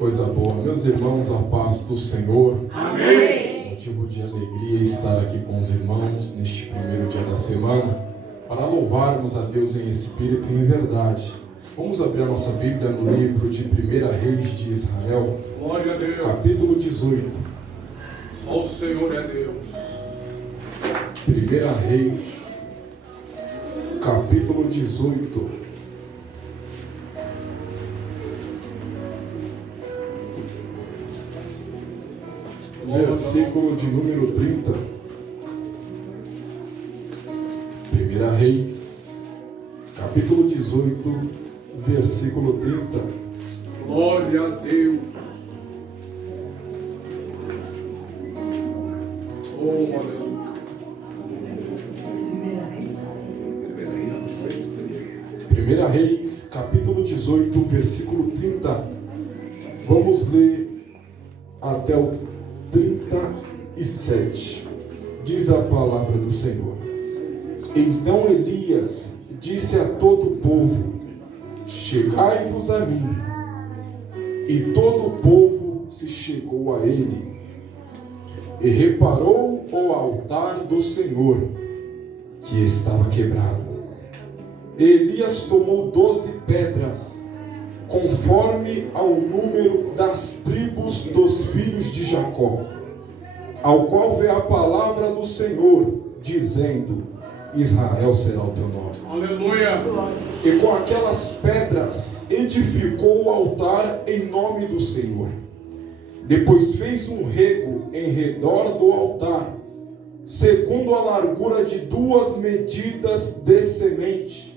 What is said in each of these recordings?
Coisa boa, meus irmãos, a paz do Senhor. Amém. Motivo de alegria estar aqui com os irmãos neste primeiro dia da semana para louvarmos a Deus em espírito e em verdade. Vamos abrir a nossa Bíblia no livro de 1 Reis de Israel, Glória a Deus. capítulo 18. Só o Senhor é Deus. 1 Reis, capítulo 18. Versículo de número 30. 1 Reis, capítulo 18, versículo 30. Glória a Deus. Oh, aleluia. 1 Reis, capítulo 18, versículo 30. Vamos ler até o 37. Diz a palavra do Senhor. Então Elias disse a todo o povo: chegai-vos a mim. E todo o povo se chegou a ele. E reparou o altar do Senhor, que estava quebrado. Elias tomou 12 pedras, conforme ao número das tribos dos filhos de Jacó, ao qual veio a palavra do Senhor, dizendo: Israel será o teu nome. Aleluia. E com aquelas pedras edificou o altar em nome do Senhor. Depois fez um rego em redor do altar, segundo a largura de 2 medidas de semente.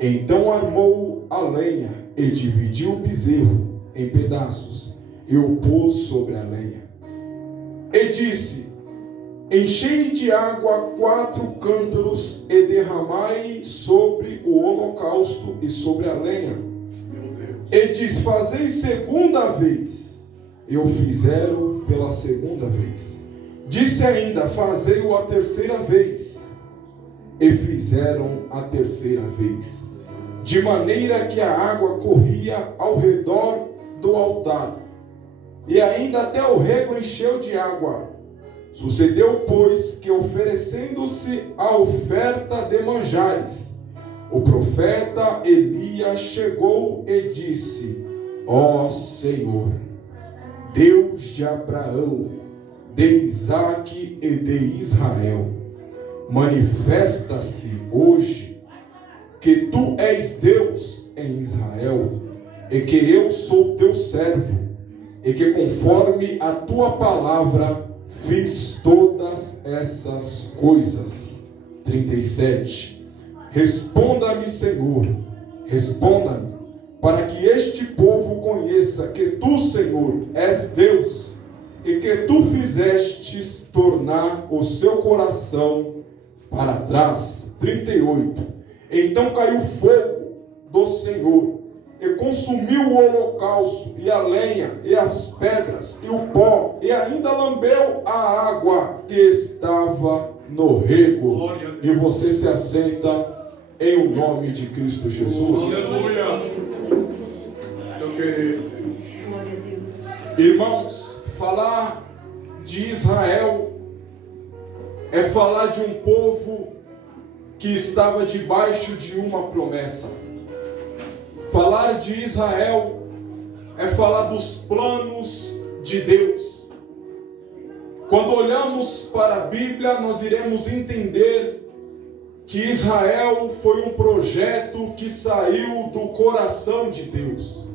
Então armou a lenha e dividiu o bezerro em pedaços e o pôs sobre a lenha. E disse: enchei de água 4 cântaros e derramai sobre o holocausto e sobre a lenha. Meu Deus. E diz: fazei segunda vez. E o fizeram pela segunda vez. Disse ainda: fazei-o a terceira vez. E fizeram a terceira vez, de maneira que a água corria ao redor do altar, e ainda até o rego encheu de água. Sucedeu, pois, que oferecendo-se a oferta de manjares, o profeta Elias chegou e disse: ó Senhor, Deus de Abraão, de Isaque e de Israel, manifesta-se hoje que tu és Deus em Israel, e que eu sou teu servo, e que conforme a tua palavra fiz todas essas coisas. 37. Responda-me, Senhor, responda-me, para que este povo conheça que tu, Senhor, és Deus, e que tu fizestes tornar o seu coração para trás. 38. Então caiu fogo do Senhor, e consumiu o holocausto, e a lenha, e as pedras, e o pó, e ainda lambeu a água que estava no rego. E você se assenta em o nome de Cristo Jesus. Aleluia. Eu queria. Glória a Deus. Irmãos, falar de Israel é falar de um povo que estava debaixo de uma promessa. Falar de Israel é falar dos planos de Deus. Quando olhamos para a Bíblia, nós iremos entender que Israel foi um projeto que saiu do coração de Deus.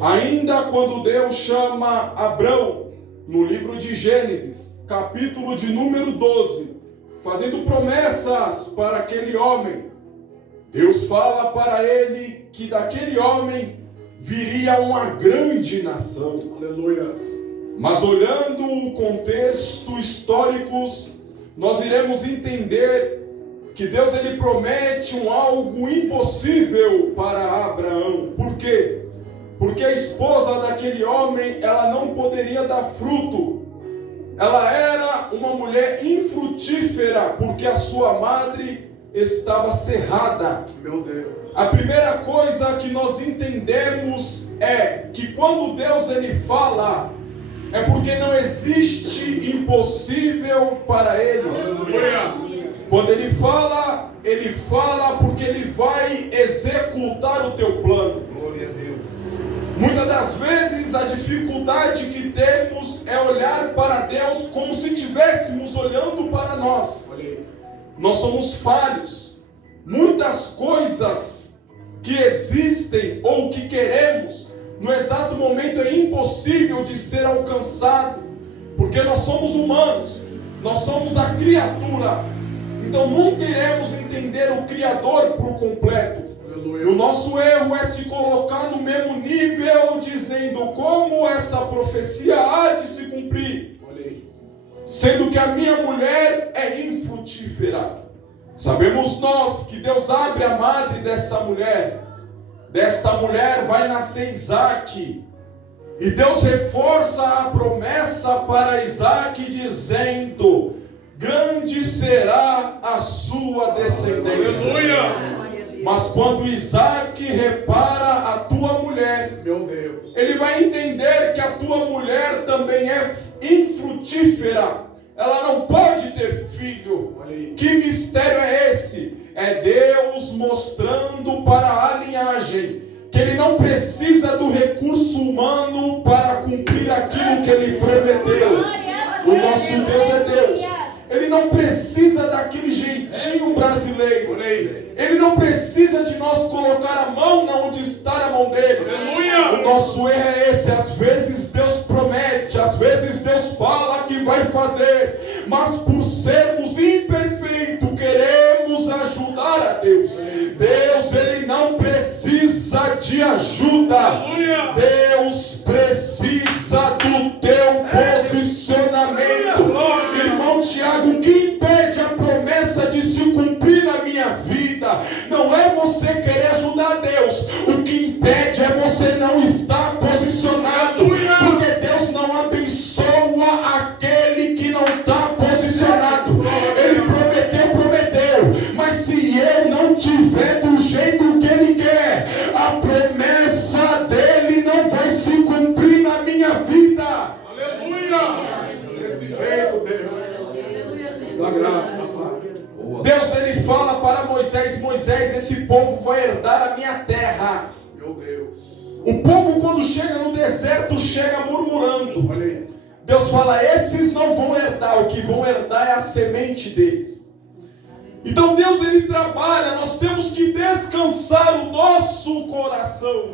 Ainda quando Deus chama Abrão, no livro de Gênesis, capítulo de número 12, fazendo promessas para aquele homem, Deus fala para ele que daquele homem viria uma grande nação. Aleluia. Mas olhando o contexto histórico, nós iremos entender que Deus ele promete algo impossível para Abraão. Por quê? Porque a esposa daquele homem, ela não poderia dar fruto. Ela era uma mulher infrutífera, porque a sua madre estava cerrada. Meu Deus. A primeira coisa que nós entendemos é que quando Deus ele fala, é porque não existe impossível para Ele. Quando Ele fala porque Ele vai executar o teu plano. Glória a Deus. Muitas das vezes a dificuldade que temos é olhar para Deus como se estivéssemos olhando para nós. Nós somos falhos. Muitas coisas que existem ou que queremos, no exato momento é impossível de ser alcançado, porque nós somos humanos, nós somos a criatura. Então nunca iremos entender o Criador por completo. E o nosso erro é se colocar no mesmo nível, dizendo como essa profecia há de se cumprir, sendo que a minha mulher é infrutífera. Sabemos nós que Deus abre a madre dessa mulher. Desta mulher vai nascer Isaac. E Deus reforça a promessa para Isaac, dizendo: grande será a sua descendência. Aleluia! Mas quando Isaac repara a tua mulher, Meu Deus. ele vai entender que a tua mulher também é infrutífera. Ela não pode ter filho. Que mistério é esse? É Deus mostrando para a linhagem que Ele não precisa do recurso humano para cumprir aquilo que Ele prometeu. O nosso Deus é Deus. Ele não precisa daquele jeitinho brasileiro. Ele não precisa de nós colocar a mão onde está a mão dele. Aleluia! O nosso erro é esse. Às vezes Deus promete, às vezes Deus fala que vai fazer, mas por sermos imperfeitos, queremos ajudar a Deus. Deus, Ele não precisa de ajuda. Aleluia! Deus precisa do teu posicionamento. Irmão Tiago, o que impede a promessa de se cumprir na minha vida não é você querer ajudar Deus. O que impede é você não estar posicionado. Porque Deus não abençoa aquele que não está posicionado. Ele prometeu, mas se eu não tiver do jeito que Ele quer, a promessa dele não vai se cumprir na minha vida. Aleluia! Desse jeito, Deus. Da graça, Pai. Deus, Ele fala para Moisés: Moisés, esse povo vai herdar a minha terra. Meu Deus. O povo, quando chega no deserto, chega murmurando. Olha aí. Deus fala: esses não vão herdar, o que vão herdar é a semente deles. Então Deus, Ele trabalha, nós temos que descansar o nosso coração,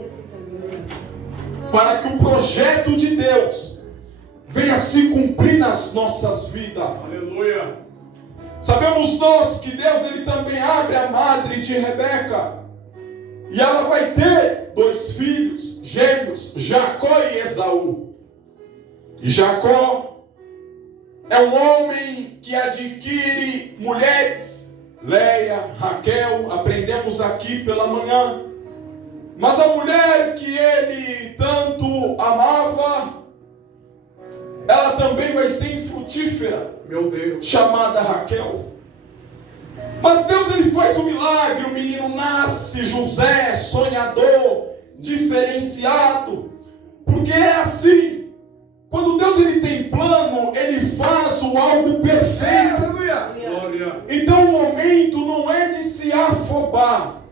para que o projeto de Deus venha se cumprir nas nossas vidas. Aleluia. Sabemos nós que Deus, Ele também abre a madre de Rebeca, e ela vai ter 2 filhos gêmeos, Jacó e Esaú. E Jacó é um homem que adquire mulheres, Leia, Raquel, aprendemos aqui pela manhã. Mas a mulher que ele tanto amava, ela também vai ser infrutífera, Meu Deus. chamada Raquel. Mas Deus, Ele faz um milagre, o menino nasce, José, sonhador, diferenciado, porque é assim. Quando Deus, Ele tem plano, Ele faz o algo perfeito. Glória. Então o momento não é de se afobar,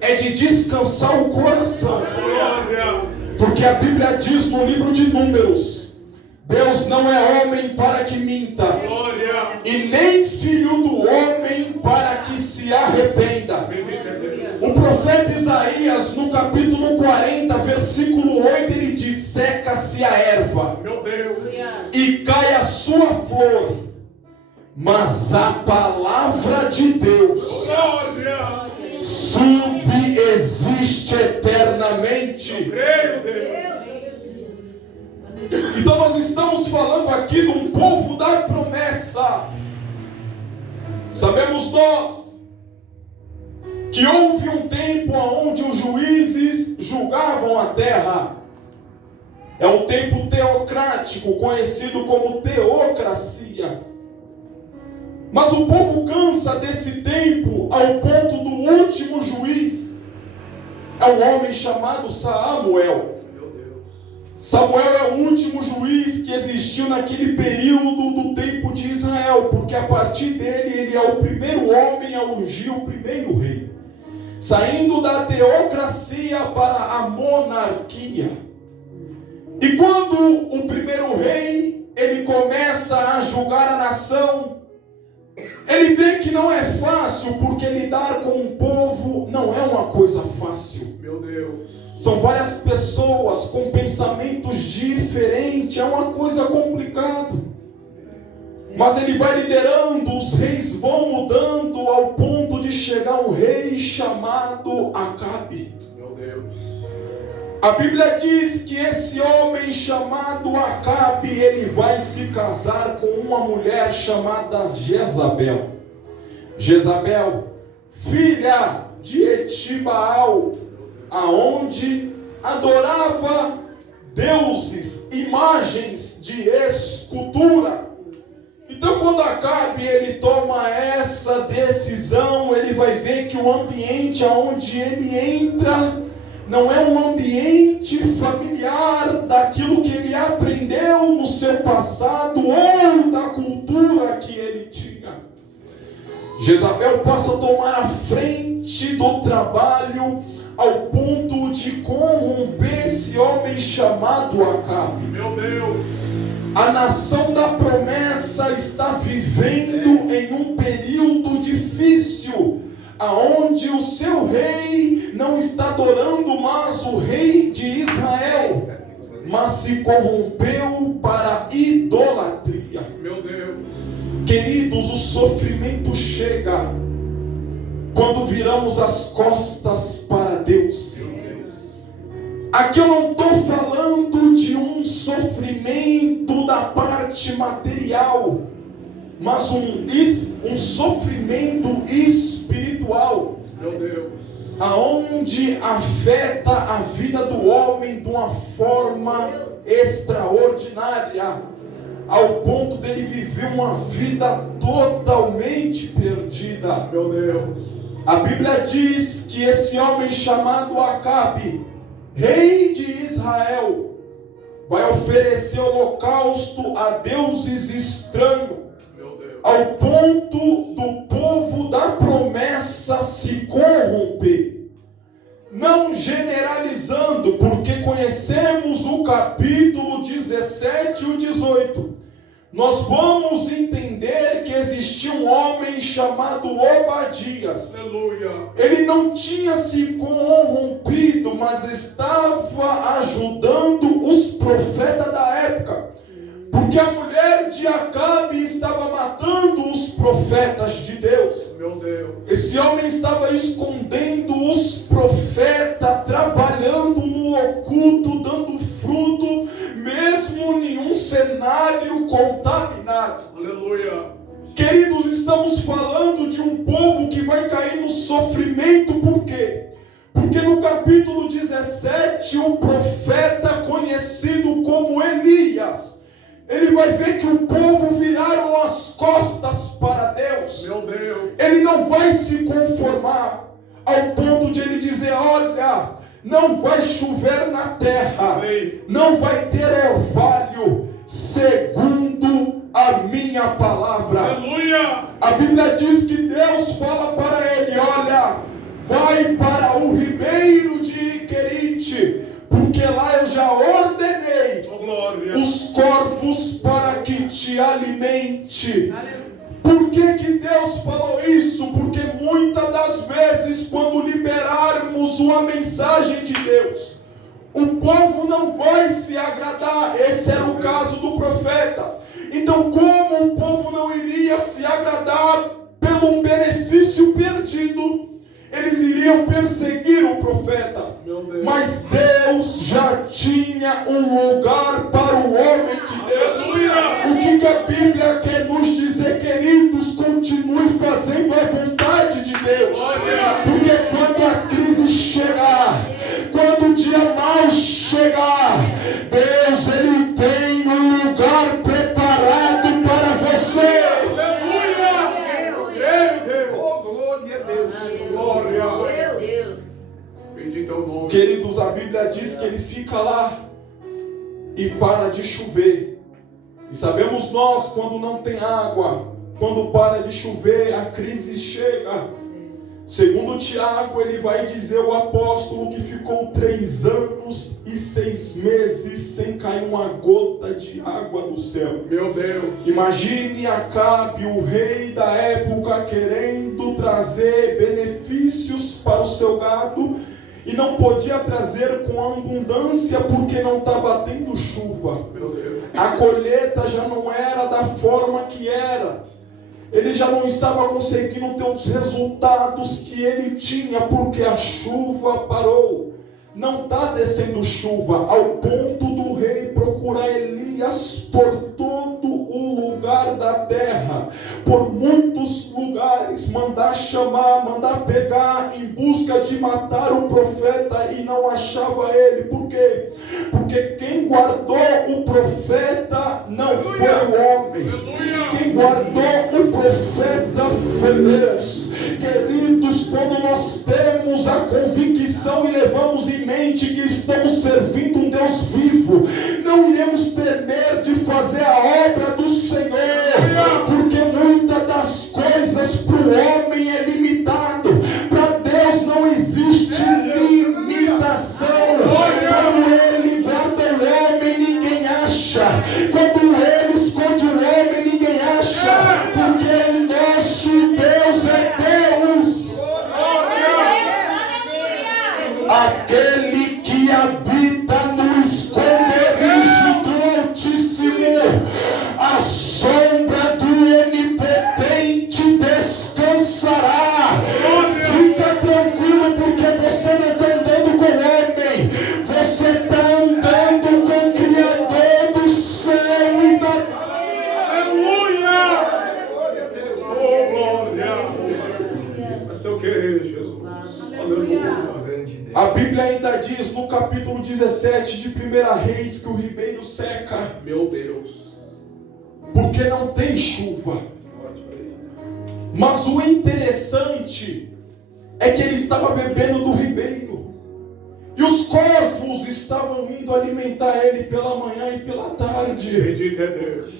é de descansar o coração. Glória. Porque a Bíblia diz no livro de Números: Deus não é homem para que minta, Glória. e nem filho do homem para que se arrependa. Bendito é Deus. O profeta Isaías, no capítulo 40, versículo 8, ele diz: seca-se a erva Meu Deus. e cai a sua flor, mas a palavra de Deus Glória. subexiste eternamente. Creio, Deus. Então nós estamos falando aqui de um povo da promessa. Sabemos nós que houve um tempo onde os juízes julgavam a terra. É um tempo teocrático, conhecido como teocracia. Mas o povo cansa desse tempo ao ponto do último juiz é um homem chamado Samuel. Meu Deus. Samuel é o último juiz que existiu naquele período do tempo de Israel, porque a partir dele ele é o primeiro homem a ungir o primeiro rei, saindo da teocracia para a monarquia. E quando o primeiro rei ele começa a julgar a nação, ele vê que não é fácil, porque lidar com um povo não é uma coisa fácil. Meu Deus. São várias pessoas com pensamentos diferentes, é uma coisa complicada. Mas ele vai liderando, os reis vão mudando ao ponto de chegar um rei chamado Acabe. Meu Deus. A Bíblia diz que esse homem chamado Acabe, ele vai se casar com uma mulher chamada Jezabel. Jezabel, filha de Etibaal, aonde adorava deuses, imagens de escultura. Então, quando Acabe ele toma essa decisão, ele vai ver que o ambiente aonde ele entra não é um ambiente familiar daquilo que ele aprendeu no seu passado ou da cultura que ele tinha. Jezabel passa a tomar a frente do trabalho ao ponto de corromper esse homem chamado Acabe. Meu Deus. A nação da promessa está vivendo em um período difícil, aonde o seu rei não está adorando mais o rei de Israel, mas se corrompeu para a idolatria. Meu Deus. Queridos, o sofrimento chega quando viramos as costas para Deus. Aqui eu não estou falando de um sofrimento da parte material, mas um sofrimento espiritual, Meu Deus. aonde afeta a vida do homem de uma forma extraordinária, ao ponto dele viver uma vida totalmente perdida. Meu Deus. A Bíblia diz que esse homem chamado Acabe, rei de Israel, vai oferecer holocausto a deuses estranhos, ao ponto do povo da promessa se corromper. Não generalizando, porque conhecemos o capítulo 17 e o 18. Nós vamos entender que existia um homem chamado Obadias. Aleluia. Ele não tinha se corrompido, mas estava ajudando os profetas da época. Porque a mulher de Acabe estava matando os profetas de Deus. Meu Deus. Esse homem estava escondendo os profetas, trabalhando no oculto, dando fruto, mesmo em um cenário contaminado. Aleluia. Queridos, estamos falando de um povo que vai cair no sofrimento, por quê? Porque no capítulo 17, o profeta conhecido como Elias, ele vai ver que o povo viraram as costas para Deus. Meu Deus. Ele não vai se conformar ao ponto de ele dizer: olha, não vai chover na terra, não vai ter orvalho, segundo a minha palavra. Aleluia. A Bíblia diz que Deus fala para ele: olha, vai para o ribeiro de Querite, porque lá eu já ordenei os corvos para que te alimente. Por que Deus falou isso? Porque muitas das vezes, quando liberarmos uma mensagem de Deus, o povo não vai se agradar. Esse era o caso do profeta. Então, como o povo não iria se agradar pelo benefício perdido, eles iriam perseguir o profeta. Mas Deus já tinha um lugar para o homem de Deus. O que a Bíblia quer nos dizer, queridos? Continue fazendo a vontade de Deus. Porque quando a crise chegar, quando o dia mau chegar, Deus, Ele tem um lugar preparado para você. Glória. Bendito é o fica lá e para de chover. E sabemos nós, quando não tem água, quando para de chover, a crise chega. Segundo Tiago, ele vai dizer, o apóstolo, que ficou 3 anos e 6 meses sem cair uma gota de água do céu. Meu Deus. Imagine Acabe, o rei da época, querendo trazer benefícios para o seu gado, e não podia trazer com abundância porque não estava tendo chuva. Meu Deus. A colheita já não era da forma que era. Ele já não estava conseguindo ter os resultados que ele tinha, porque a chuva parou. Não está descendo chuva, ao ponto do rei procurar Elias por todo o lugar da terra, por muitos lugares, mandar chamar, mandar pegar, em busca de matar o profeta, e não achava ele. Por quê? Porque quem guardou o profeta não foi o homem. Quem guardou o profeta foi Deus. Queridos, quando nós temos a convicção e levamos em mente que estamos servindo um Deus vivo, não iremos temer de fazer a obra do Senhor, porque muitas das coisas para o homem é limitado, para Deus não existe limitação. Quando Ele guarda o homem, ninguém acha. Quando Ele esconde o homem, ninguém acha, porque o nosso Deus é Deus. Aquele que habita no esconderijo do Altíssimo, a sombra do Onipotente descansará. Fica tranquilo, porque você não está andando com o homem, você está andando com o Criador do céu e da terra. Aleluia! Oh, glória! Mas teu querer, Jesus. Aleluia! A Bíblia ainda diz no capítulo 17 de 1 Reis que o ribeiro seca. Meu Deus. Porque não tem chuva. Mas o interessante é que ele estava bebendo do ribeiro. E os corvos estavam indo alimentar ele pela manhã e pela tarde. Bendito é Deus.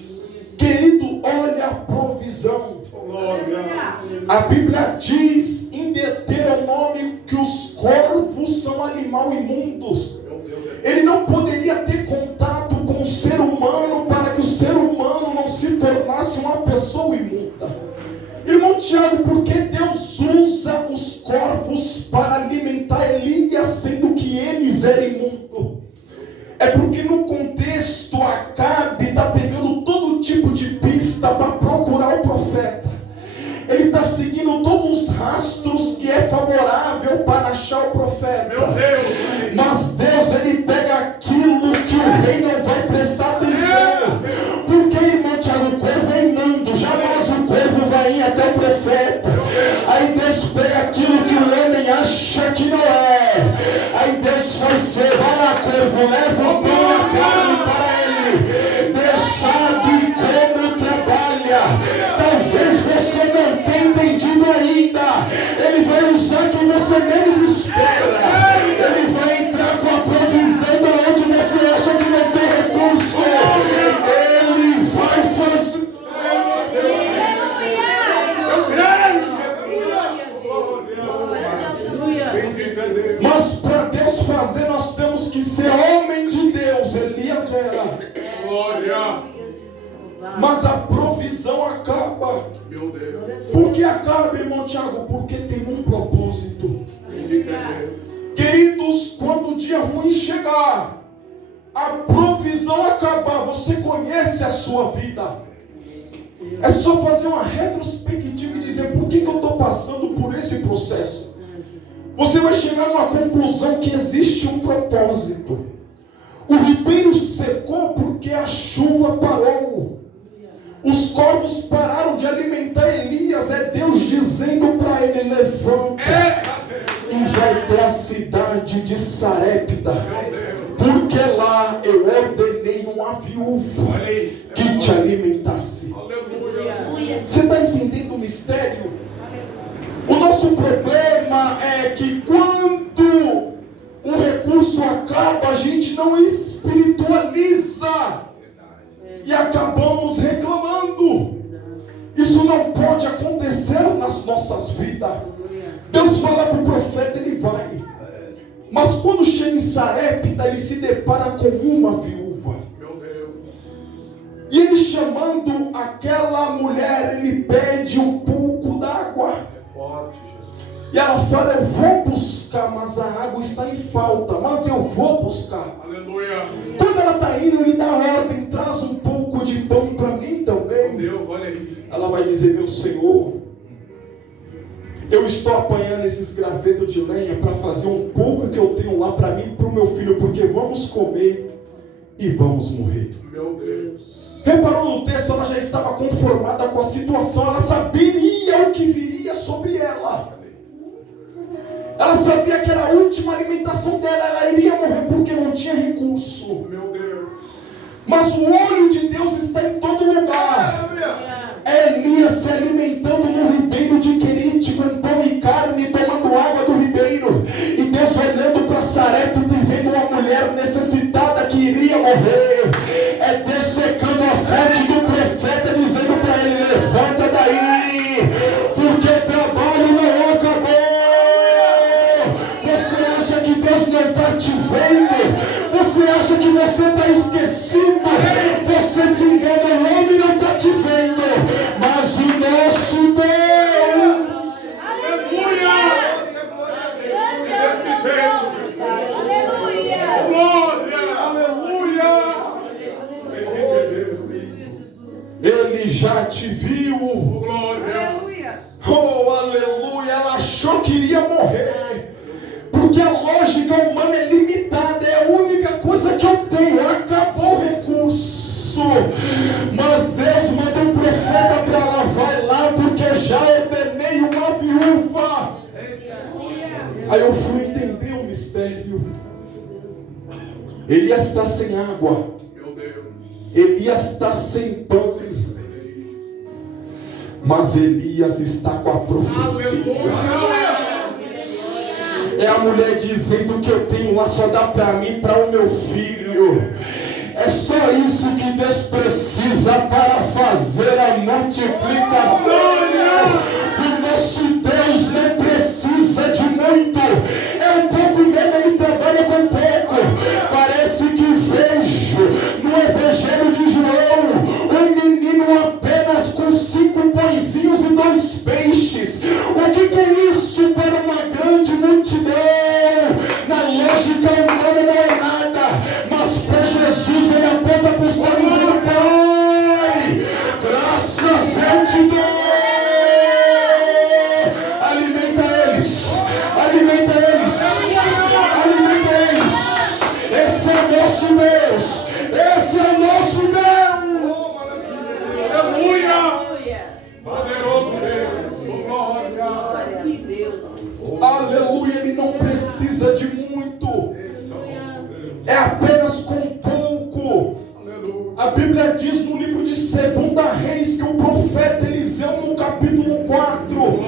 Querido, olha a provisão. Glória. A Bíblia diz em Deuteronômio que os corvos são animais imundos. Meu Deus é Deus. Ele não poderia ter contato com o ser humano para que o ser humano não se tornasse uma pessoa imunda. Irmão Tiago, por que Deus usa os corvos para alimentar Elias, sendo que eles eram imundos? É porque no contexto Acabe está pegando todo tipo de pista para procurar o profeta. Ele está seguindo todos os rastros que é favorável para achar o profeta. Meu Deus. Mas Deus, ele pega aquilo que o rei não vai prestar atenção. Porque, irmão Tiago, o corvo é imundo, jamais o corvo vai ir até o profeta. Aí Deus pega aquilo que o homem acha que não é. Aí Deus faz ser, vai lá, corvo, leva o pão e a carne para ele. Deus sabe como trabalha. Talvez você não tenha entendido ainda. Ele vai usar quem você menos espera. Ele vai entrar com a provisão de onde você acha que não tem recurso. Ele vai fazer. Eu creio. Bendito é Deus. Mas para Deus fazer, nós temos que ser homem de Deus. Elias era. Glória. Mas a provisão acaba. Meu Deus. Por que acaba, irmão Tiago? Porque tem um propósito. Bendito é Deus. Queridos, quando o dia ruim chegar, a provisão acabar, você conhece a sua vida. É só fazer uma retrospectiva e dizer: por que eu estou passando por esse processo? Você vai chegar a uma conclusão que existe um propósito. O ribeiro secou porque a chuva parou. Os corvos pararam de alimentar Elias. É Deus dizendo para ele: levanta e vai até a cidade de Sarepta, porque lá eu ordenei uma viúva que te alimentasse. Aleluia. Você está entendendo o mistério? O nosso problema é que quando o recurso acaba, acaba, a gente não espiritualiza e acabamos reclamando. Isso não pode acontecer nas nossas vidas. Deus fala para o profeta, ele vai. Mas quando chega em Sarepta, ele se depara com uma viúva. Meu Deus. E ele chamando aquela mulher, ele pede um pouco d'água. É forte, Jesus. E ela fala, eu vou buscar, mas a água está em falta, mas eu vou buscar. Aleluia. Quando ela está indo, ele dá ordem, traz um pouco de pão para mim também. Meu Deus, olha aí. Ela vai dizer, meu Senhor, eu estou apanhando esses gravetos de lenha para fazer um pouco que eu tenho lá para mim e para o meu filho, porque vamos comer e vamos morrer. Meu Deus. Reparou no texto, ela já estava conformada com a situação, ela sabia o que viria sobre ela. Ela sabia que era a última alimentação dela, ela iria morrer porque não tinha recurso. Meu Deus. Mas o olho de Deus está em todo lugar. É Elias se alimentando no ribeiro de Querite com pão e carne, tomando água do ribeiro. E Deus olhando para Sarepta e vendo uma mulher necessitada que iria morrer. É Deus secando a fonte do profeta, dizendo para ele, levanta daí, porque trabalho não acabou. Você acha que Deus não está te vendo? Você acha que você está esquecido? Você se engana, o homem não está te vendo, mas o nosso Deus. Aleluia. Desse jeito. Aleluia. Glória. Aleluia. Ele já te viu. Glória. Aleluia. Oh, aleluia. Ela achou que iria morrer, porque a lógica humana é limitada, é a única coisa que eu tenho, acabou o recurso. Mas Deus mandou um profeta para ela, vai lá, porque já ordenei uma viúva. Aí eu fui entender o mistério. Elias está sem água, Meu Deus. Elias está sem pão, mas Elias está com a profecia. Aleluia. É a mulher dizendo que eu tenho lá só dá para mim e para o meu filho. É só isso que Deus precisa para fazer a multiplicação. O nosso Deus não precisa de muito. É um pouco mesmo, ele trabalha com pouco. Parece que vejo no Evangelho de João um menino apenas com 5 pãezinhos e 2 peixes. O que é isso para uma grande multidão? Na lógica humana não é nada, mas para Jesus ele aponta para os céus e diz, Pai, graças eu te dou. Alimenta eles, alimenta eles, alimenta eles. Esse é o nosso Deus, esse é o nosso Deus. Aleluia. Aleluia. Poderoso Deus. Glória. Glória a Deus. Aleluia, ele não precisa de muito, é apenas com pouco. Aleluia. A Bíblia diz no livro de 2 Reis que o profeta Eliseu, no capítulo 4,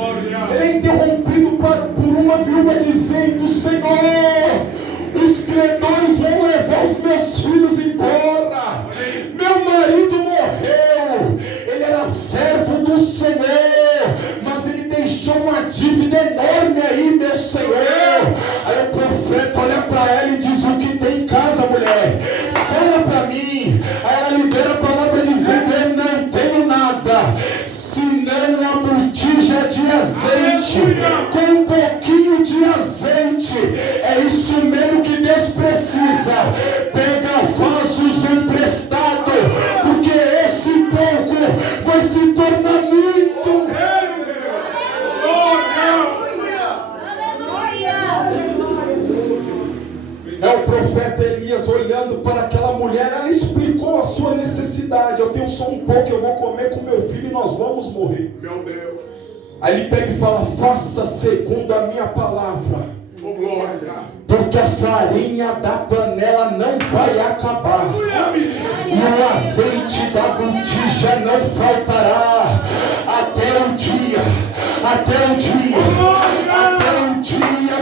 ele é interrompido por uma viúva dizendo, Senhor, os credores vão levar os meus filhos embora, meu marido morreu, ele era servo do Senhor, mas ele deixou uma dívida enorme aí, meu Senhor. Aí o profeta olha para ela e diz, o que tem em casa, mulher? Fala para mim. Aí ela libera a palavra dizendo, eu não tenho nada, senão uma botija de azeite, com um pouquinho de azeite. É isso mesmo que Deus precisa. Pega vasos emprestados, porque esse pouco vai se tornar muito. É o profeta Elias olhando para aquela mulher, ela explicou a sua necessidade. Eu tenho só um pouco, eu vou comer com meu filho e nós vamos morrer. Meu Deus. Aí ele pega e fala, faça segundo a minha palavra, Glória. porque a farinha da panela não vai acabar, e o azeite da botija não faltará, até o dia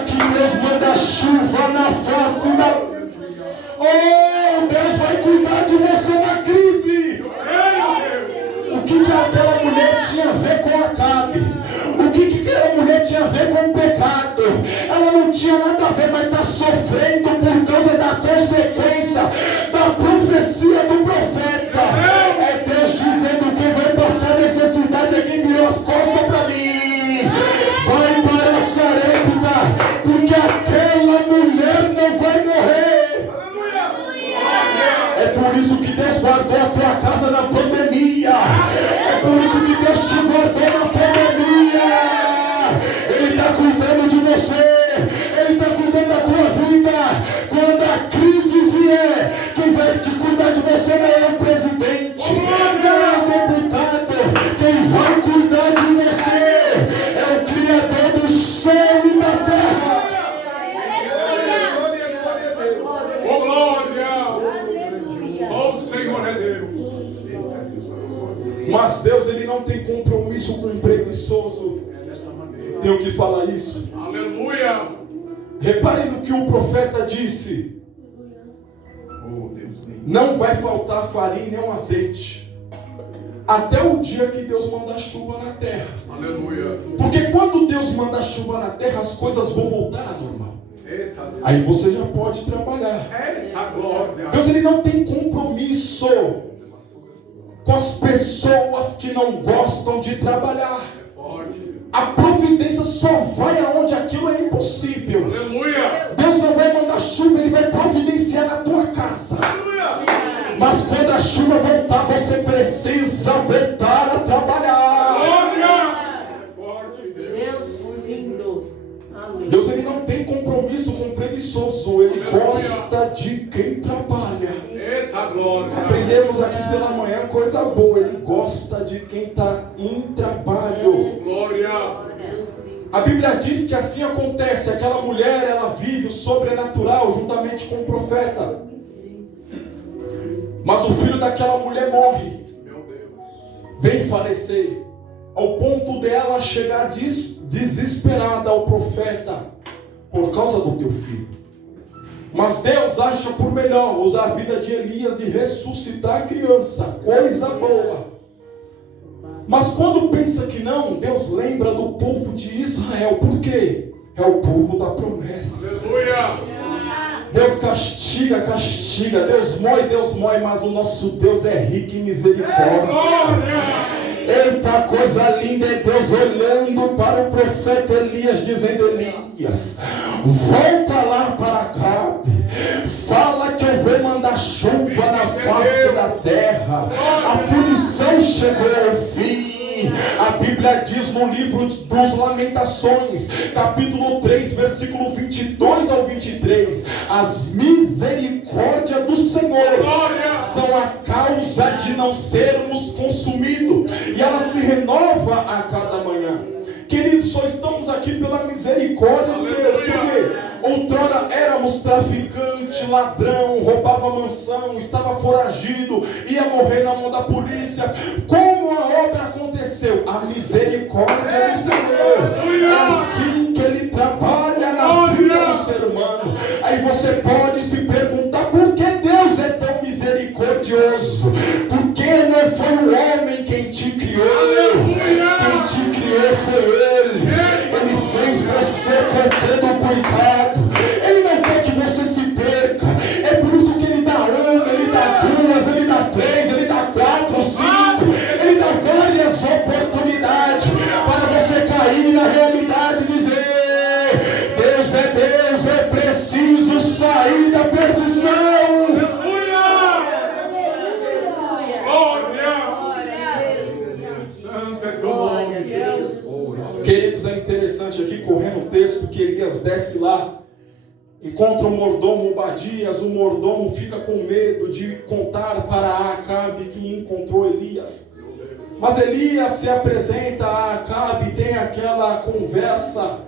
que Deus manda chuva na face da... Oh, Deus vai cuidar de você na crise. O que aquela mulher tinha a ver com Acabe? O que aquela mulher tinha a ver com o pecado? Ela não tinha nada a ver, mas está sofrendo por causa da consequência da profecia do profeta. É Deus dizendo que vai passar necessidade é quem virou as costas para mim. Vai para Sarepta, porque aquela mulher não vai morrer. É por isso que Deus guardou a tua casa na pandemia. É por isso que Deus te guardou na pandemia. Ele está cuidando de você. Ele está cuidando da tua vida. Quando a crise vier, quem vai te cuidar de você não é o presidente, não é o deputado. Quem vai cuidar de você é o Criador do céu e da terra. Oh, glória! Oh, Senhor é Deus. Mas Deus, ele não tem compromisso com o preguiçoso. Tenho que falar isso. Aleluia! Repare no que o profeta disse. Não vai faltar farinha nem um azeite, até o dia que Deus manda chuva na terra. Aleluia! Porque quando Deus manda chuva na terra, as coisas vão voltar à normal. Eita, Aí você já pode trabalhar. eita glória! Deus, ele não tem compromisso com as pessoas que não gostam de trabalhar. É forte. A providência só vai aonde aquilo é impossível. Aleluia! Deus não vai mandar chuva, ele vai providenciar na tua casa. Mas quando a chuva voltar, você precisa voltar a trabalhar. Glória! É forte, Deus. Deus lindo. Aleluia. Deus, ele não tem compromisso com o preguiçoso, ele Aleluia. gosta de quem trabalha. Eita glória! Aprendemos aqui pela manhã coisa boa, ele gosta de quem está em trabalho. Glória! Deus lindo. A Bíblia diz que assim acontece, aquela mulher, ela vive o sobrenatural juntamente com o profeta. Mas o filho daquela mulher morre, Meu Deus! vem falecer, ao ponto dela chegar desesperada ao profeta, por causa do teu filho. Mas Deus acha por melhor usar a vida de Elias e ressuscitar a criança, coisa boa. Mas quando pensa que não, Deus lembra do povo de Israel. Por quê? É o povo da promessa. Aleluia! Deus castiga, Deus mói, mas o nosso Deus é rico em misericórdia. Glória! Eita, coisa linda é Deus olhando para o profeta Elias, dizendo: Elias, volta lá para Acabe, fala que eu vou mandar chuva na face da terra. A punição chegou ao fim. A Bíblia diz no livro dos Lamentações, capítulo 3, versículo 22 ao 23, as misericórdias do Senhor são a causa de não sermos consumidos, e ela se renova a cada manhã. Queridos, só estamos aqui pela misericórdia de Deus, porque outrora éramos traficante, ladrão, roubava mansão, estava foragido, ia morrer na mão da polícia. Como a obra aconteceu? A misericórdia do Senhor. É assim que Ele trabalha na vida do ser humano. Aí você pode se perguntar: por que Deus é tão misericordioso? Porque não foi o homem quem te criou. Quem te criou foi Ele. Ele fez você com todo cuidado. Ele não quer que você se perca. É por isso que Ele dá uma, Ele dá duas, Ele dá três, Ele dá quatro, cinco. Ele dá várias oportunidades para você cair na realidade e dizer: Deus é Deus, é preciso sair da perdição. Queridos, é interessante aqui, correndo o texto, que Elias desce lá, encontra o mordomo Obadias. O mordomo fica com medo de contar para Acabe que encontrou Elias. Mas Elias se apresenta a Acabe, tem aquela conversa.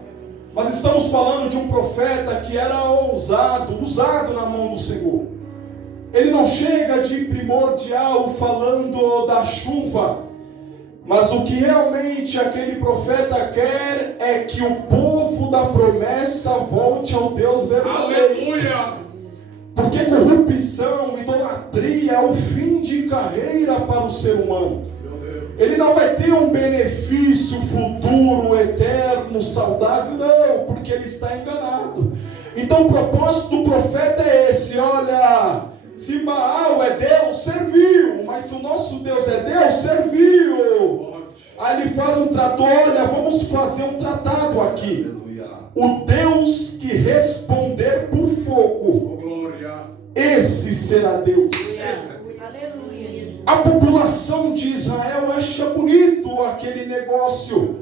Mas estamos falando de um profeta que era usado na mão do Senhor. Ele não chega de primordial falando da chuva, mas o que realmente aquele profeta quer é que o povo da promessa volte ao Deus verdadeiro. Aleluia! Porque corrupção, idolatria é o fim de carreira para o ser humano. Ele não vai ter um benefício futuro, eterno, saudável, não, porque ele está enganado. Então o propósito do profeta é esse: olha, se Baal é Deus, serviu, mas se o nosso Deus é Deus, serviu. Aí ele faz um tratado: olha, vamos fazer um tratado aqui. O Deus que responder por fogo, esse será Deus. A população de Israel acha bonito aquele negócio,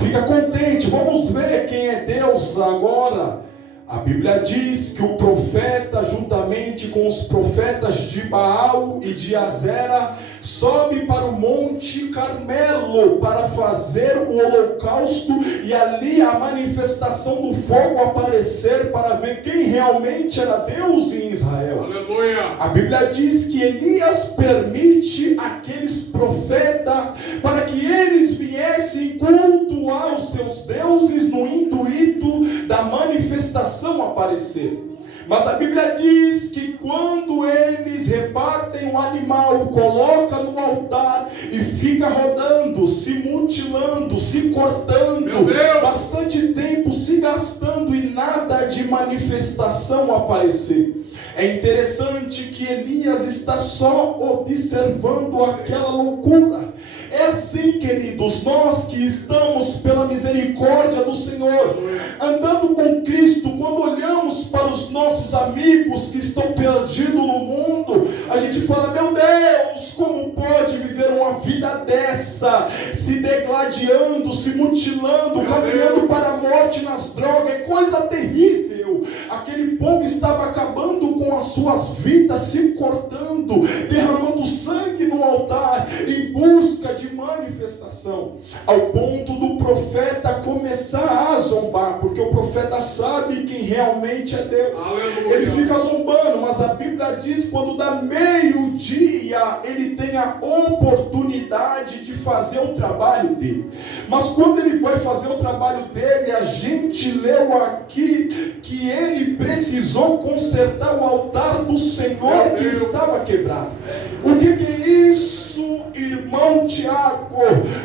fica contente. Vamos ver quem é Deus agora. A Bíblia diz que o profeta, juntamente com os profetas de Baal e de Azera, sobe para o Monte Carmelo para fazer o holocausto, e ali a manifestação do fogo aparecer para ver quem realmente era Deus em Israel. Aleluia. A Bíblia diz que Elias permite aqueles profetas para que eles viessem cultuar os seus deuses no intuito da manifestação aparecer. Mas a Bíblia diz que quando eles repartem o animal, coloca no altar e fica rodando, se mutilando, se cortando, bastante tempo se gastando e nada de manifestação aparecer. É interessante que Elias está só observando aquela loucura. É assim, queridos, nós que estamos pela misericórdia do Senhor, andando com Cristo, quando olhamos para os nossos amigos que estão perdidos no mundo, a gente fala: meu Deus, como pode viver uma vida dessa, se degladiando, se mutilando, caminhando para a morte nas drogas? É coisa terrível. Aquele povo estava acabando com as suas vidas, se cortando, derramando sangue no altar, em busca de manifestação, ao ponto do profeta começar a zombar, porque o profeta sabe quem realmente é Deus. Aleluia. Ele fica zombando, mas a Bíblia diz: quando dá meio-dia, ele tem a oportunidade de fazer o trabalho dele. Mas quando ele vai fazer o trabalho dele, a gente leu aqui que ele precisou consertar o altar do Senhor que estava quebrado. O que é isso, irmão Tiago?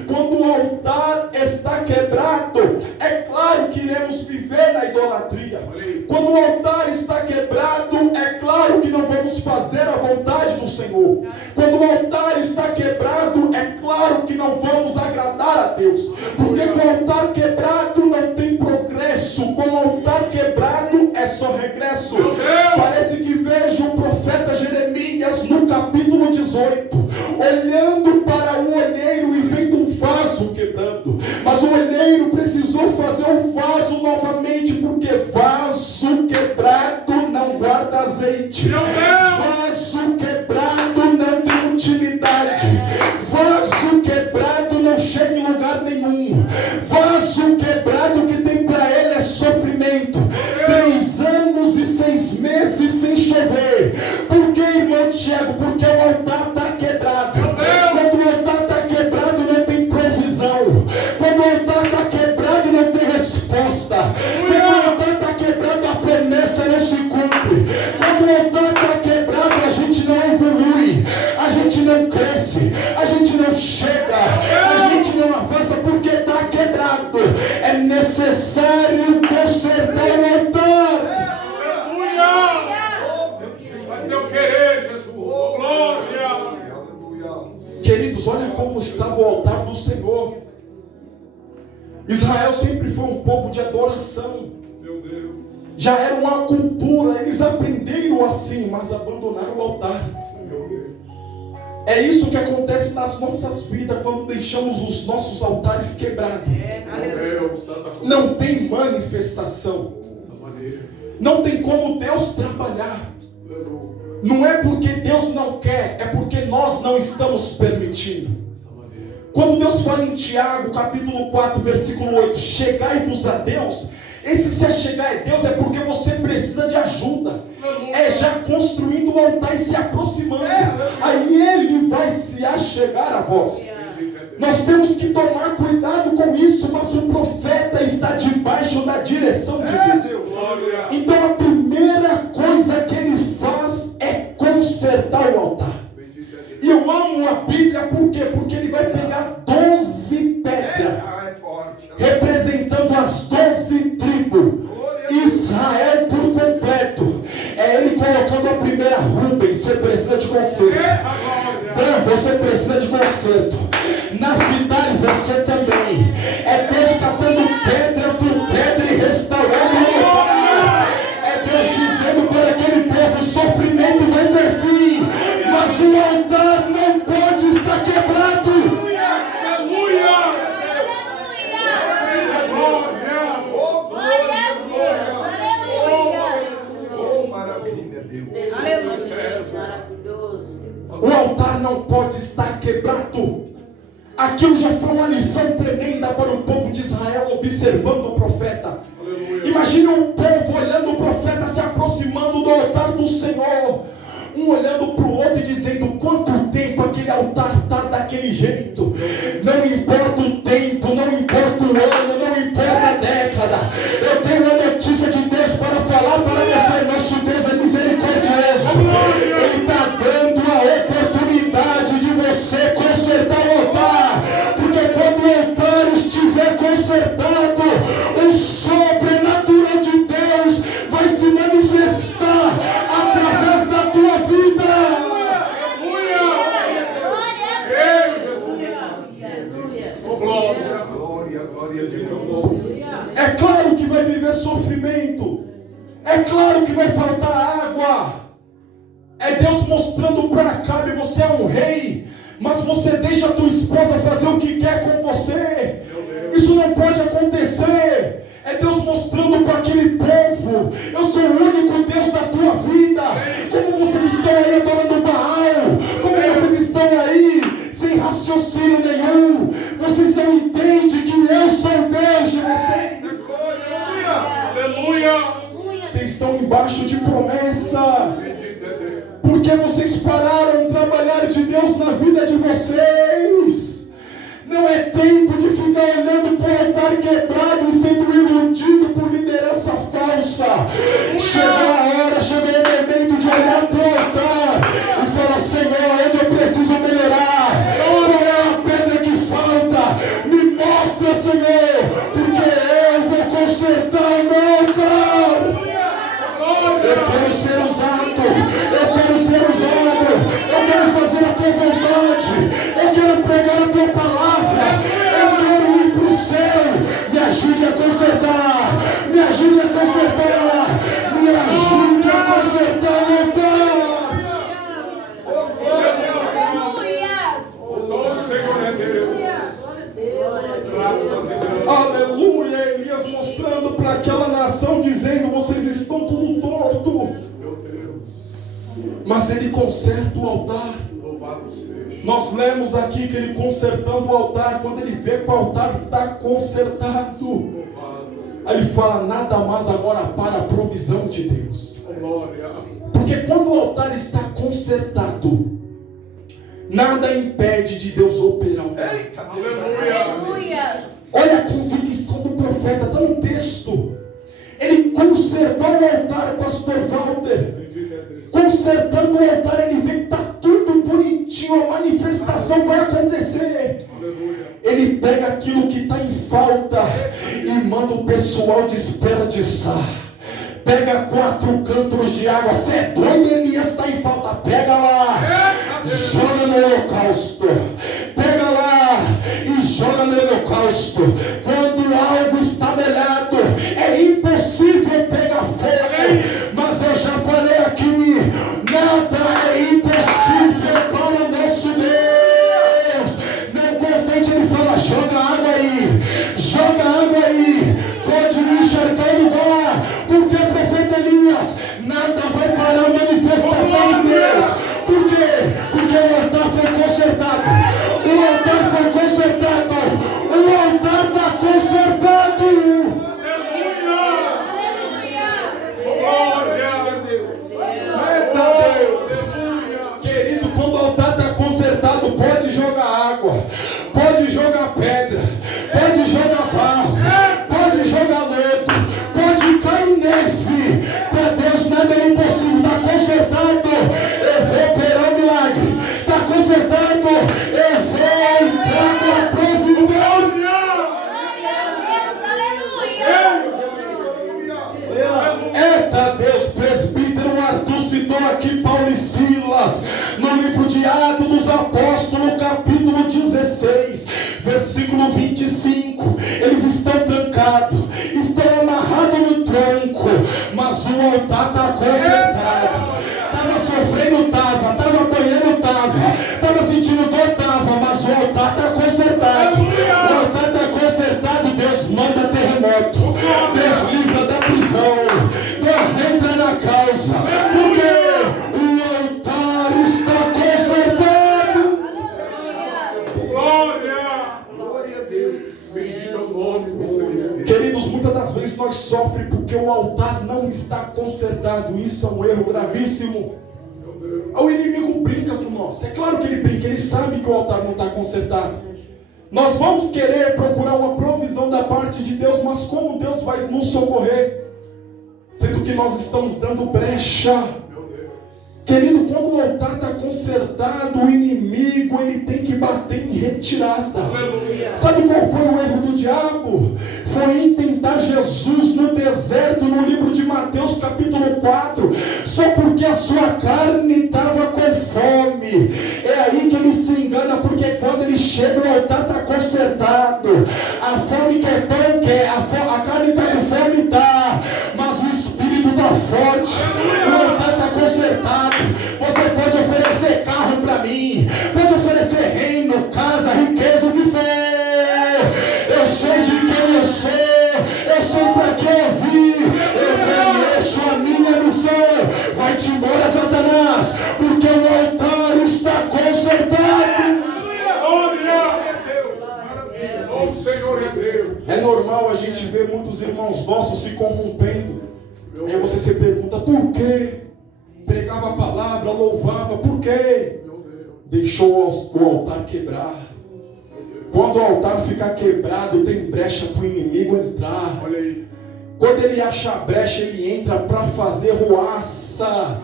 Quando o altar está quebrado, é claro que iremos viver na idolatria. Quando o altar está quebrado, é claro que não vamos fazer a vontade do Senhor. Quando o altar está quebrado, é claro que não vamos agradar a Deus, porque com o altar quebrado não tem progresso, com o altar quebrado é só regresso. Parece que vejo o profeta Jeremias no capítulo 18, olhando para o olheiro e vendo um vaso quebrando, mas o olheiro precisou fazer um vaso novamente, porque vaso quebrado não guarda azeite, vaso quebrado não tem utilidade, vaso quebrado não chega em lugar nenhum, vaso quebrado que tem para ele é sofrimento. 3 anos e 6 meses sem chover. Por que, irmão Tiago? Porque o altar está quebrado. Quando o altar está quebrado, não tem provisão. Quando o altar está quebrado, não tem resposta. Quando o altar está quebrado, a promessa não se cumpre. Quando o altar está quebrado, a gente não evolui, a gente não cresce, a gente não chega, a gente não avança, porque está quebrado. É necessário consertar o altar. Mas teu querer, Jesus. Glória. Queridos, olha como estava o altar do Senhor. Israel sempre foi um povo de adoração. Meu Deus. Já era uma cultura, eles aprenderam assim, mas abandonaram o altar. Meu Deus. É isso que acontece nas nossas vidas quando deixamos os nossos altares quebrados. Não tem manifestação. Não tem como Deus trabalhar. Não é porque Deus não quer, é porque nós não estamos permitindo. Quando Deus fala em Tiago, capítulo 4, versículo 8, chegai-vos a Deus. Esse se achegar a Deus é porque você precisa de ajuda. É já construindo o altar e se aproximando. Aí Ele vai se achegar a vós. Nós temos que tomar cuidado com isso, mas o profeta está debaixo da direção de Deus. Então a primeira coisa que ele faz consertar o altar. E eu amo a Bíblia por quê? Porque ele vai pegar 12 pedras, representando as 12 tribos, Israel por completo. É ele colocando a primeira. Rubens, você precisa de conserto. Dan, você precisa de conserto. Naftali, você também. É Deus catando pedra por pedra e restaurando o altar. É Deus dizendo para aquele povo: o sofrimento vai ter fim, mas o altar não pode estar quebrado. O altar não pode estar quebrado. Aquilo já foi uma lição tremenda para o povo de Israel, observando o profeta. Imagine um povo olhando o profeta se aproximando do altar do Senhor, um olhando para o outro e dizendo: quanto tempo aquele altar está daquele jeito. Não importa o tempo, não importa o ano, não importa a década. Eu tenho uma notícia de Deus para falar para você: nosso Deus é misericordioso. Ele está dando a oportunidade de você consertar o altar, porque quando o altar estiver consertado, o sobrenatural de Deus vai se manifestar através da tua vida. É claro que vai viver sofrimento, é claro que vai faltar água. É Deus mostrando para Acabe: você é um rei, mas você deixa a tua esposa fazer o que quer com você. Isso não pode acontecer. É Deus mostrando para aquele povo: eu sou o único Deus da tua vida. Como vocês estão aí adorando Baal, como vocês estão aí sem raciocínio nenhum, vocês não entendem que eu sou o Deus de vocês. Aleluia! Vocês estão embaixo de promessa, porque vocês pararam de trabalhar de Deus na vida de vocês. Não é tempo de ficar olhando para o altar quebrado e sendo iludido por liderança falsa. Chegou a hora, chegou o momento de olhar para o altar e falar: Senhor, onde eu preciso melhorar? Qual é a pedra que falta? Me mostra, Senhor, porque eu vou consertar o meu altar. Eu quero ser usado, eu quero ser usado, eu quero fazer a tua vontade, eu quero pregar a tua palavra, eu quero ir para o céu. Me ajude a consertar, me ajude a consertar, me ajude a consertar o altar. Só o Senhor é Deus. Graças a Deus. Aleluia. Elias mostrando para aquela nação, dizendo: vocês estão tudo torto. Meu Deus. Mas ele conserta o altar. Louvado seja. Nós lemos aqui que ele consertando o altar, quando ele vê que o altar está consertado, Louvado seja. aí ele fala: nada mais agora para a provisão de Deus. Glória. Porque quando o altar está consertado, nada impede de Deus operar. Aleluia. Olha a convicção do profeta, está no texto. Ele consertou o altar, pastor Walter. Consertando o altar, ele vê que está tudo bonitinho, a manifestação vai acontecer. Ele pega aquilo que está em falta e manda o pessoal desperdiçar. Pega 4 cântaros de água. Você é doido, Elias, está em falta. Pega lá, joga no holocausto. Pega lá e joga no holocausto. Quando algo está melhado, é impossível pegar fogo. Mas eu já falei aqui, nada é impossível para o nosso Deus. Não contente, ele fala: joga água aí, joga água aí. Pode enxergar o lugar, porque profeta Elias, nada vai parar a manifestação de Deus. Por quê? Porque o altar foi consertado. Paulo e Silas, no livro de Atos dos Apóstolos, capítulo 16, versículo 25, eles estão trancados, estão amarrados no tronco, mas o altar está consertado. Estava sofrendo, estava apanhando, estava sentindo dor, mas o altar está consertado. O altar está consertado. Deus manda terremoto, Deus livra da prisão, Deus entra na causa, porque o altar está consertado. Glória a Deus. Bendito é o nome do Senhor. Queridos, muitas das vezes nós sofremos porque o altar não está consertado. Isso é um erro gravíssimo. O inimigo brinca com nós. É claro que ele brinca, ele sabe que o altar não está consertado. Nós vamos querer procurar uma provisão da parte de Deus, mas como Deus vai nos socorrer? Sendo que nós estamos dando brecha. Querido, quando o altar está consertado, o inimigo ele tem que bater em retirada. Aleluia. Sabe qual foi o erro do diabo? Foi em tentar Jesus no deserto, no livro de Mateus capítulo 4, só porque a sua carne estava com fome. É aí que ele se engana, porque quando ele chega o altar está consertado. A fome quer pão, quer, a carne está com fome, está, mas o espírito está forte, o altar está consertado. Você pode oferecer carro para mim, pode oferecer reino, casa, riqueza, o que for. Eu sei de quem eu sei para que eu vim, eu conheço a minha missão. Vai-te embora, Satanás, porque o altar está consertado. Glória a Deus. O Senhor é Deus. É normal a gente ver muitos irmãos nossos se corrompendo. Aí você se pergunta, por quê? Pregava a palavra, louvava, por quê? Deixou o altar quebrar. Quando o altar ficar quebrado, tem brecha para o inimigo entrar. Olha aí. Quando ele acha a brecha, ele entra para fazer ruaça.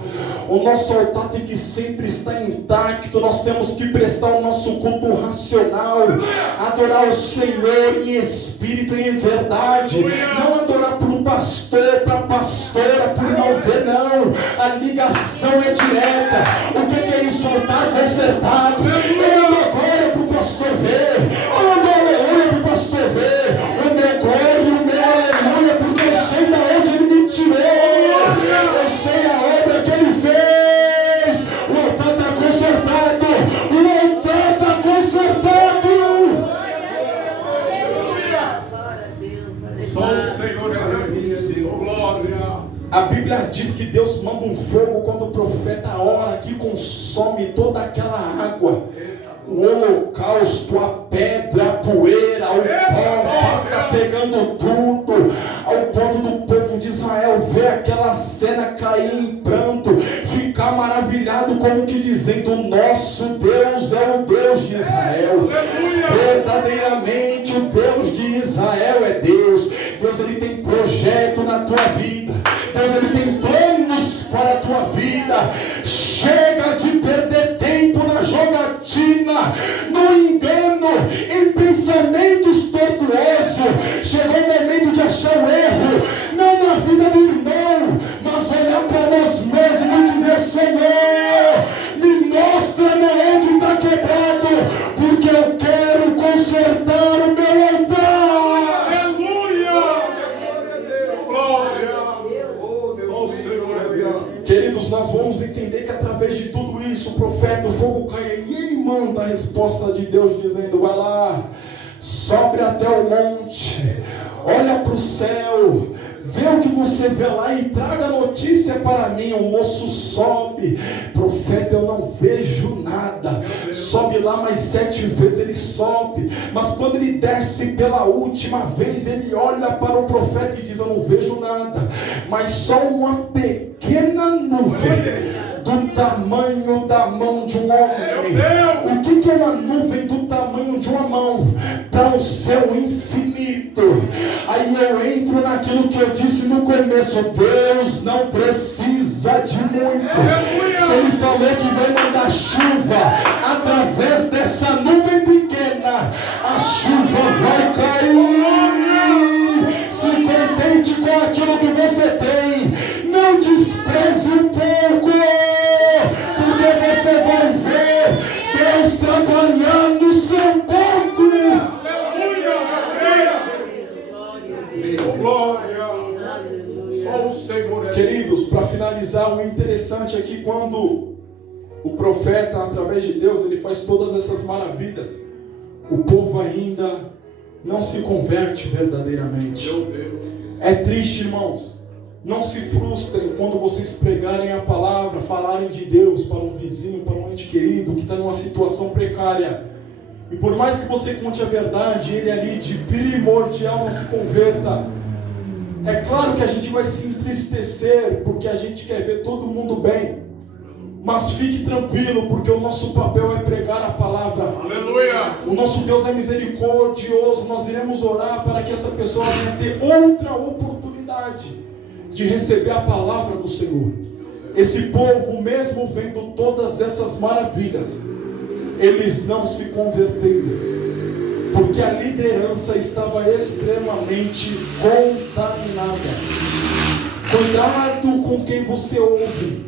O nosso altar tem que sempre estar intacto. Nós temos que prestar o nosso culto racional, adorar o Senhor em espírito e em verdade. Não adorar para um pastor, para a pastora, por não ver, não. A ligação é direta. O que é isso? Altar consertado. Eu não dou glória para o pastor ver. Eu não dou aleluia para o pastor ver. O meu glória e o meu aleluia, porque eu sei da onde ele me tirou. Eu sei a obra que ele fez. O altar está consertado. O altar está consertado. Só o Senhor é Deus. Glória. A Bíblia diz que Deus manda um fogo quando o profeta ora, que consome toda aquela água. O holocausto, a pedra, a poeira, o pó, passa pegando tudo, ao ponto do povo de Israel ver aquela cena cair em pranto, ficar maravilhado, como que dizendo, nosso Deus é o Deus de Israel. Verdadeiramente o Deus de Israel é Deus. Deus, ele tem projeto na tua vida. Deus, ele tem planos para a tua vida. Chega de perder tempo na jogatina, no engano, em pensamentos tortuosos. Chegou o momento de achar o erro, não na vida do irmão, mas olhar para nós mesmos e dizer, Senhor, me mostra onde está quebrado, porque eu quero consertar o meu altar. Aleluia. Glória. Só o Senhor é Deus. Queridos, nós vamos entender que através de tudo isso, o profeta, o fogo cai e ele manda a resposta de Deus dizendo, vai lá, sobe até o monte, olha para o céu, vê o que você vê lá e traga notícia para mim. O moço sobe, profeta, eu não vejo nada. Sobe lá mais 7 vezes, ele sobe, mas quando ele desce pela última vez, ele olha para o profeta e diz, eu não vejo nada, mas só uma pequena nuvem do tamanho da mão de um homem. O que é uma nuvem do tamanho de uma mão? Para um céu infinito. Aí eu entro naquilo que eu disse no começo, Deus não precisa de muito. Se ele falou que vai mandar chuva através dessa nuvem pequena, a chuva vai cair. Se contente com aquilo que você tem, não despreze um pouco. finalizar, o interessante é que quando o profeta, através de Deus, ele faz todas essas maravilhas, o povo ainda não se converte verdadeiramente. Meu Deus. É triste, irmãos. Não se frustrem quando vocês pregarem a palavra, falarem de Deus para um vizinho, para um ente querido que está numa situação precária. E por mais que você conte a verdade, ele ali de primordial não se converta. É claro que a gente vai se entristecer porque a gente quer ver todo mundo bem. Mas fique tranquilo, porque o nosso papel é pregar a palavra. Aleluia. O nosso Deus é misericordioso. Nós iremos orar para que essa pessoa venha ter outra oportunidade de receber a palavra do Senhor. Esse povo, mesmo vendo todas essas maravilhas, eles não se converteram, porque a liderança estava extremamente contaminada. Cuidado com quem você ouve.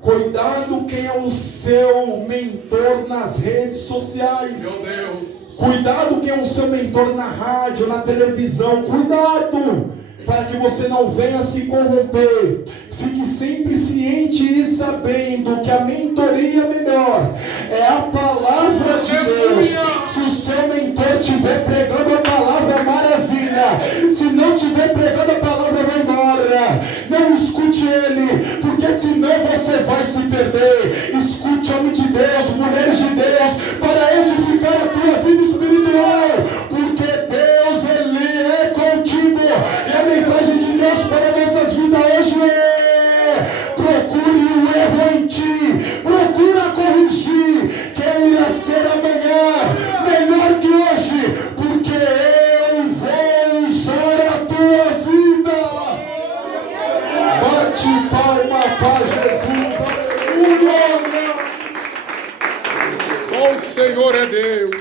Cuidado quem é o seu mentor nas redes sociais. Meu Deus. Cuidado quem é o seu mentor na rádio, na televisão. Cuidado para que você não venha se corromper. Fique sempre ciente e sabendo que a mentoria melhor é a palavra de Deus. Se o seu mentor estiver pregando a palavra, maravilha. Se não estiver pregando a palavra, vai embora. Não escute ele, porque senão você vai se perder. Escute homem de Deus, mulheres de Deus, para edificar a tua vida espiritual, porque Deus, ele é contigo. E a mensagem de Deus para nossas vidas hoje é: procure o erro em ti, procura corrigir, queira ser amanhã melhor que hoje, porque eu vou usar a tua vida. Bate palma para Jesus. Aleluia. Só o Senhor é Deus.